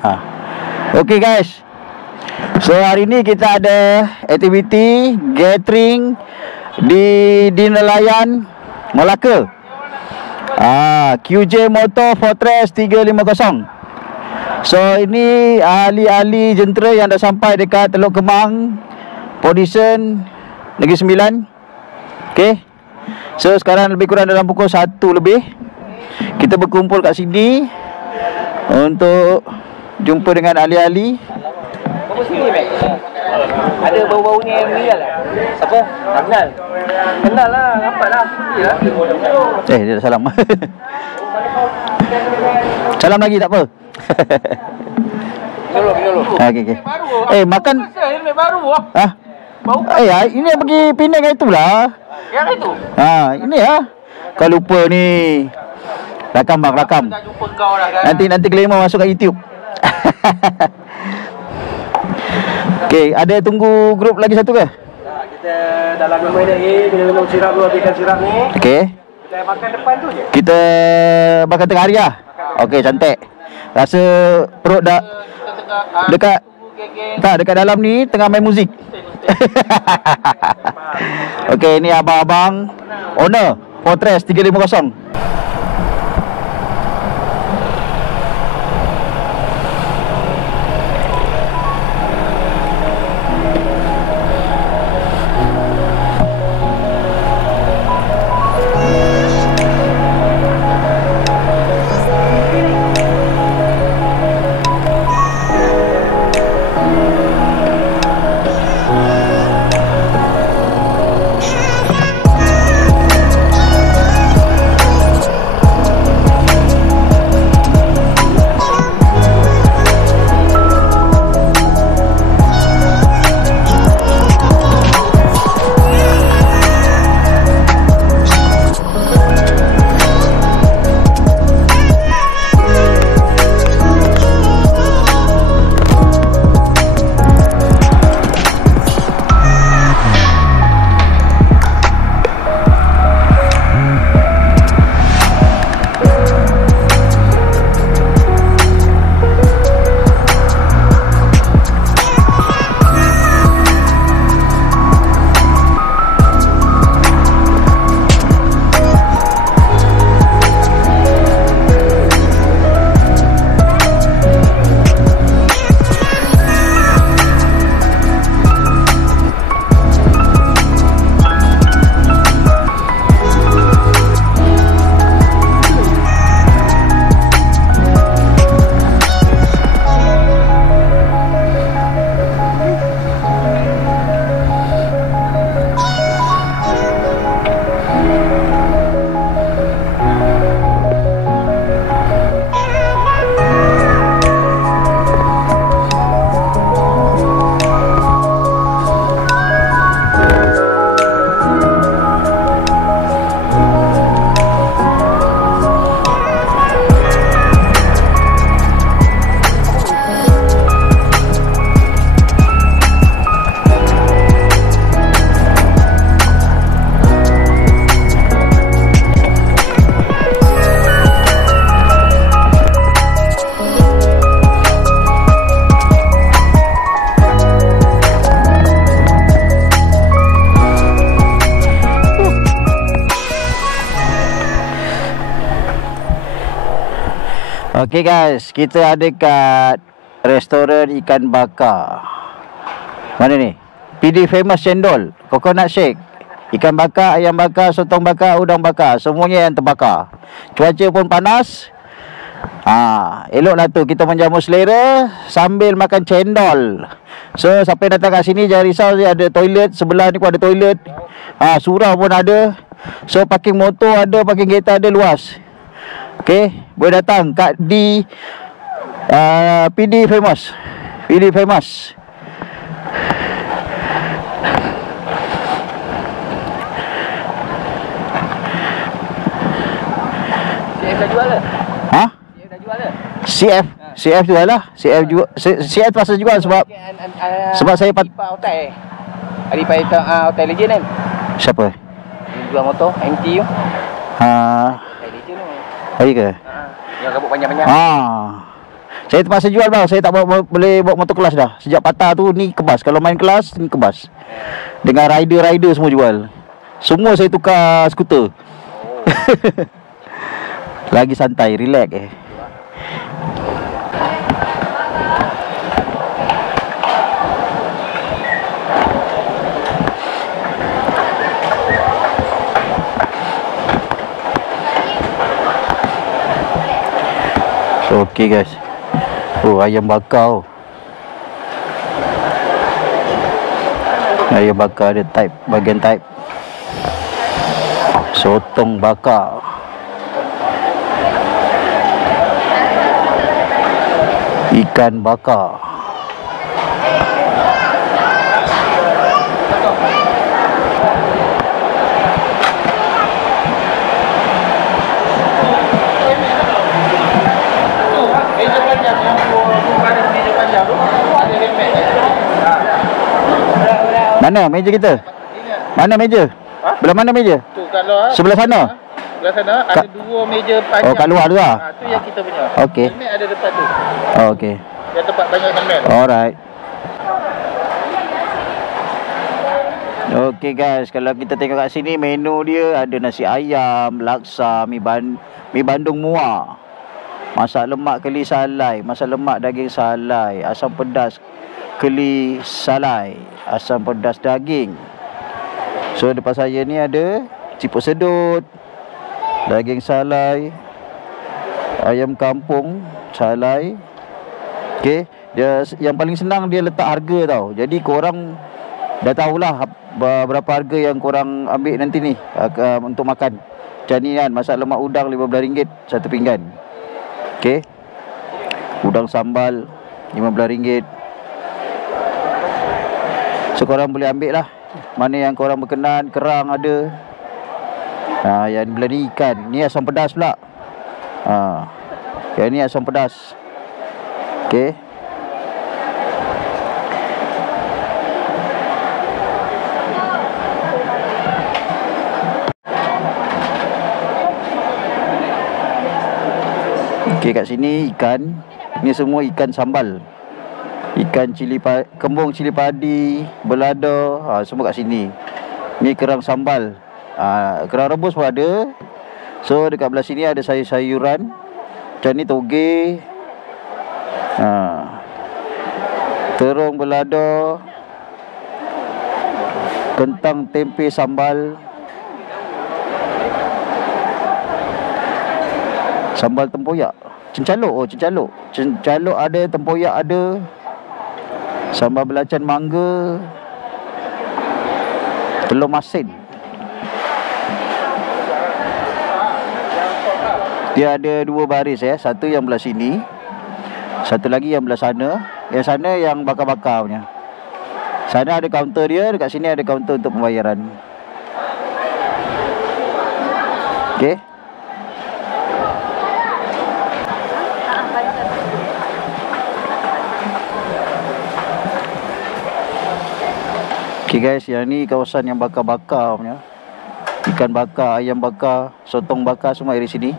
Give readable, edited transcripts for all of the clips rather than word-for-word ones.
Okay guys, so hari ni kita ada aktiviti gathering di nelayan Melaka. QJ Motor Fortress 350. So ini ahli-ahli jentera yang dah sampai dekat Teluk Kemang, Position Negeri Sembilan. Okay, so sekarang lebih kurang dalam pukul 1 lebih kita berkumpul kat sini untuk jumpa dengan ahli-ahli. Apa sini, Mek? Ada bau-bau ni yang meninggal lah. Siapa? Tak kenal. Kenal lah, rapat lah. Dia dah salam. Salam lagi tak apa. Dulu. Okay. Makan. Helmet baru lah. Bau. Ini yang pergi Penang itulah. Yang itu? Ini kau lupa ni. Rakam. Tak jumpa kau dah kan. Nanti claimer masuk kat YouTube. Okay, ada tunggu grup lagi satu ke? Kita dalam 5 minit ni, kita minum sirap dulu, habiskan sirap ni. Okay. Kita makan depan tu je. Kita makan tengah hari lah. Okay, cantik. Rasa perut dah dekat dalam ni tengah main muzik. Okay, ni abang-abang owner Fortress 350. Okay guys, kita ada kat restoran ikan bakar. Mana ni? PD Famous Cendol, coconut shake, ikan bakar, ayam bakar, sotong bakar, udang bakar, semuanya yang terbakar. Cuaca pun panas. Eloklah tu kita menjamu selera sambil makan cendol. So siapa yang datang kat sini jangan risau, ada toilet sebelah ni pun ada toilet. Surau pun ada. So parking motor ada, parking kereta ada luas. Okay, boleh datang kat di PD Famous. PD Famous. CF dah jual ke? CF dah jual ke? CF jual lah. CF juga. CF terpaksa jual sebab saya hotel. Hotel Legend kan? Siapa? Jual motor MT tu. Legend tu. Hari ke? Yang rambut panjang-panjang. Saya terpaksa jual bang. Saya tak boleh bawa motor kelas dah. Sejak patah tu ni kebas. Kalau main kelas ni kebas. Dengan rider-rider semua jual. Semua saya tukar skuter. Lagi santai, relax Okey guys. Oh, ayam bakar. Ayam bakar ada type, bahagian type. Sotong bakar. Ikan bakar. Mana meja kita? Mana meja? Ha? Belah mana meja? Tu kat luar. Sebelah sana? Sebelah sana ada dua meja panjang. Oh, kat luar tu lah? Tu yang kita punya. Okey. Helmet ada depan tu. Oh, okey. Yang tempat banyak helmet. Alright. Okey guys, kalau kita tengok kat sini menu dia ada nasi ayam, laksa, mi bandung muar, masak lemak keli salai, masak lemak daging salai, asam pedas keli salai, asam pedas daging. So depan saya ni ada ciput sedut, daging salai, ayam kampung salai. Okey, dia yang paling senang dia letak harga tau. Jadi korang dah tahulah berapa harga yang korang ambil nanti ni untuk makan. Macam ni kan, masak lemak udang RM15 satu pinggan. Okey. Udang sambal RM15. So korang boleh ambil lah mana yang korang berkenan. Kerang ada. Yang belah ni ikan. Ni asam pedas pula. Yang ni asam pedas. Okey. Okey, kat sini ikan. Ni semua ikan sambal. Ikan kembung cili padi, belada, semua kat sini. Ni kerang sambal. Kerang rebus pun ada. So dekat belah sini ada sayur-sayuran. Macam ni toge. Terung belada, kentang tempe sambal, sambal tempoyak, cencaluk. Cencaluk ada, tempoyak ada, sambal belacan mangga, telur masin. Dia ada dua baris satu yang belah sini, satu lagi yang belah sana. Yang sana yang bakar-bakar punya. Sana ada kaunter dia, dekat sini ada kaunter untuk pembayaran. Okey. Okey guys, yang ni kawasan yang bakar-bakar punya. Ikan bakar, ayam bakar, sotong bakar semua dari sini.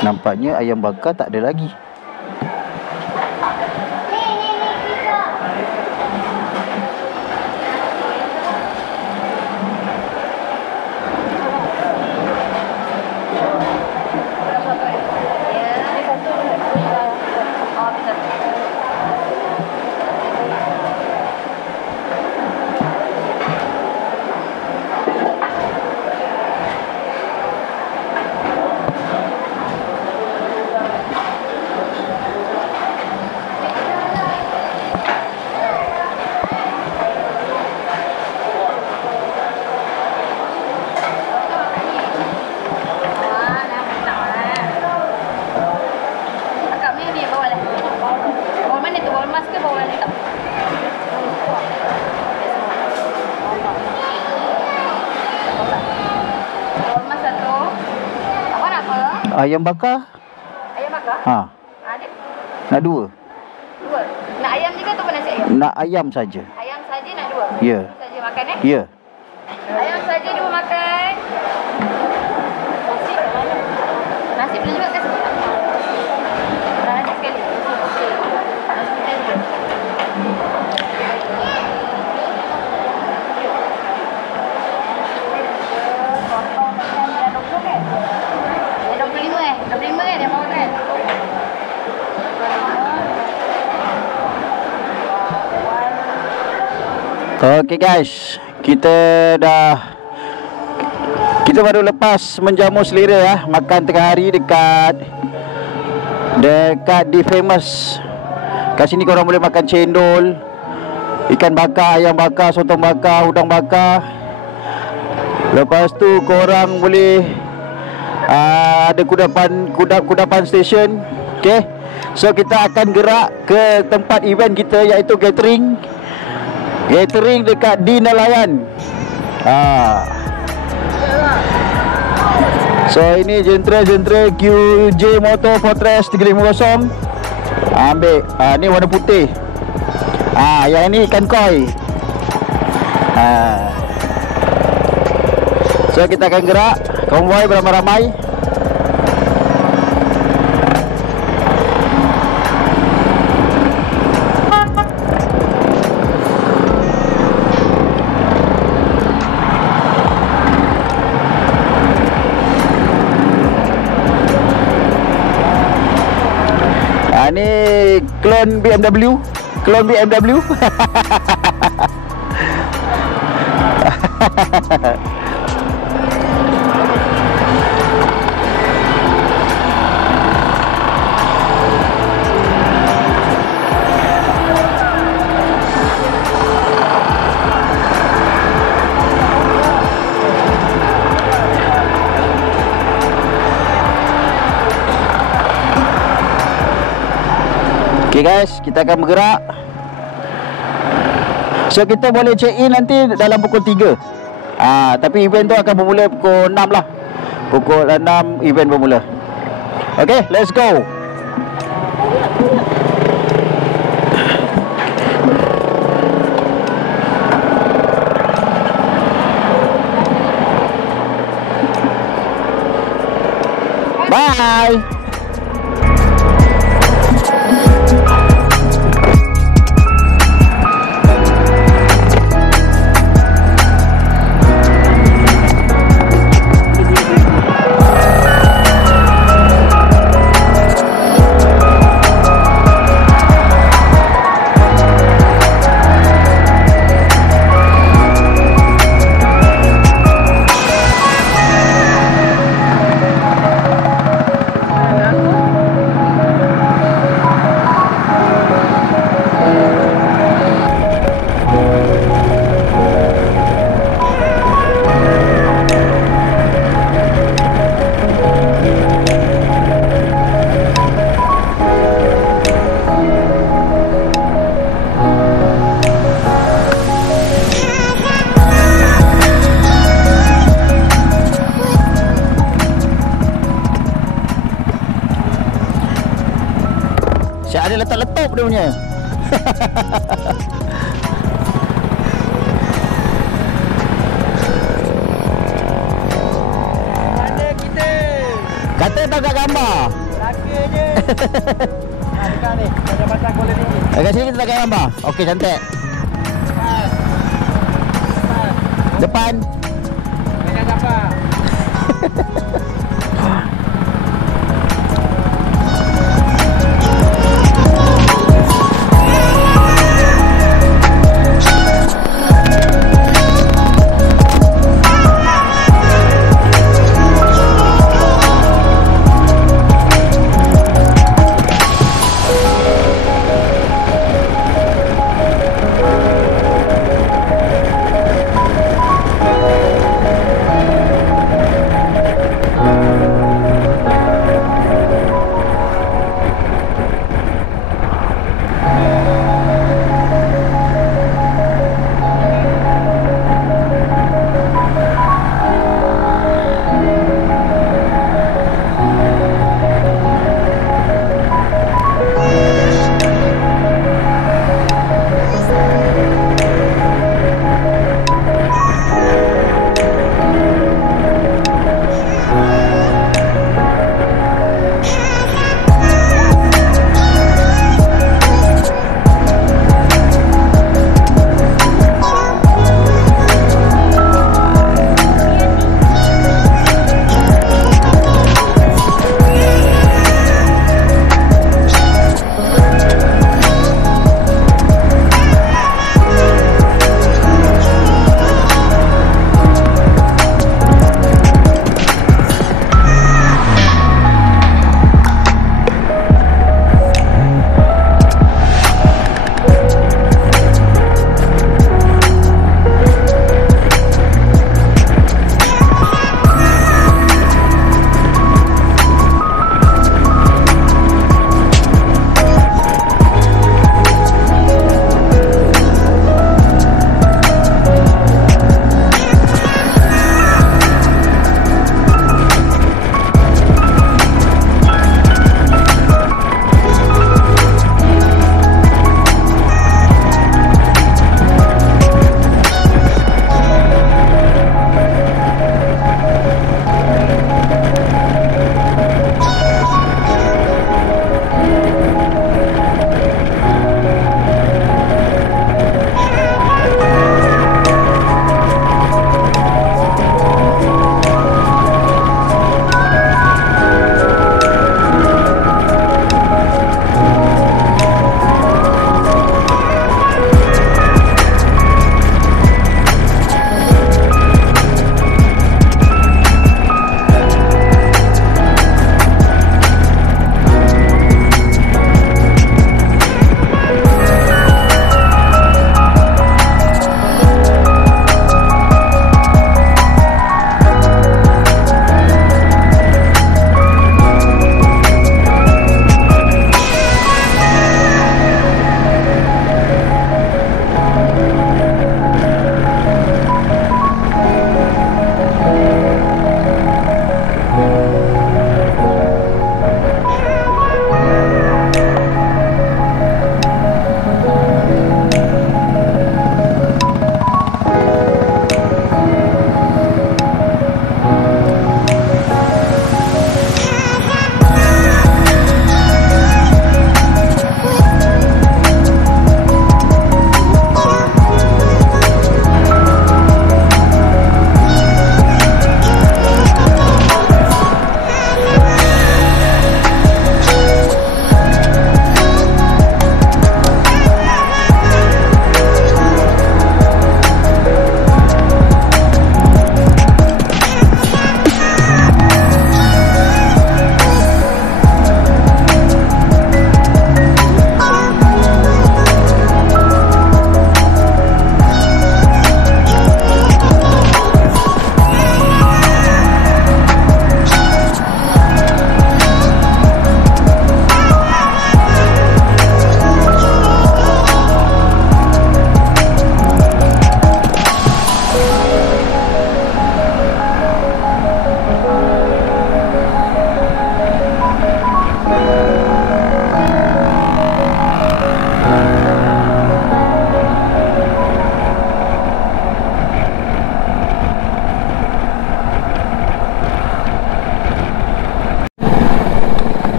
Nampaknya ayam bakar tak ada lagi. Ayam bakar? Ayam bakar? Ada. Nak dua? Dua. Nak ayam juga atau nasi ayam? Nak ayam saja. Ayam saja nak dua. Ya. Saja makan Ya. Ayam saja dia makan. Nasi boleh juga kasih. Nasi sekali. Okey guys, kita baru lepas menjamu selera ya, makan tengah hari dekat The Famous. Kat sini korang boleh makan cendol, ikan bakar, ayam bakar, sotong bakar, udang bakar. Lepas tu korang boleh ada kudapan station. Okey. So kita akan gerak ke tempat event kita, iaitu catering dekat di Nelayan. So ini jentera QJ Motor Fortress 350. Ambil ni warna putih. Yang ini ikan koi. So kita akan gerak konvoi beramai-ramai. Ni klon BMW. Okay guys, kita akan bergerak. So kita boleh check in nanti dalam pukul 3. Tapi event tu akan bermula pukul 6 lah. Pukul 6 event bermula. Okay, let's go. Bye. Siap ada letak-letup dia punya. Mana kita? Kata tak kat gambar. Laka je. Dekat ni, ada batang kolam ni. Kat sini kita tak kat gambar. Okey, cantik. Depan. Jangan gambar.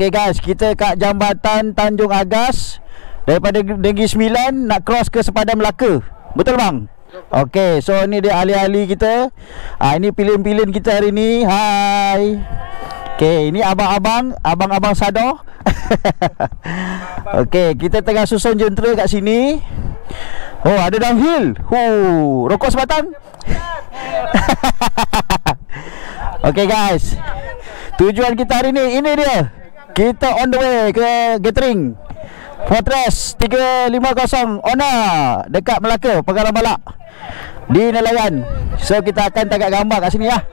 Okey guys, kita kat jambatan Tanjung Agas. Daripada Negeri Sembilan nak cross ke Sepadan Melaka. Betul bang? Okey, so ni dia ahli-ahli kita. Ini pilih-pilih kita hari ni. Hai. Okey, ini abang-abang Sador. Okey, kita tengah susun jentera kat sini. Oh, ada downhill. Rokok sebatang. Okey guys, tujuan kita hari ni ini dia. Kita on the way ke Gathering Fortress 350 Ona dekat Melaka, Penggalan Balak di Nelayan. So kita akan tangkap gambar kat sini lah.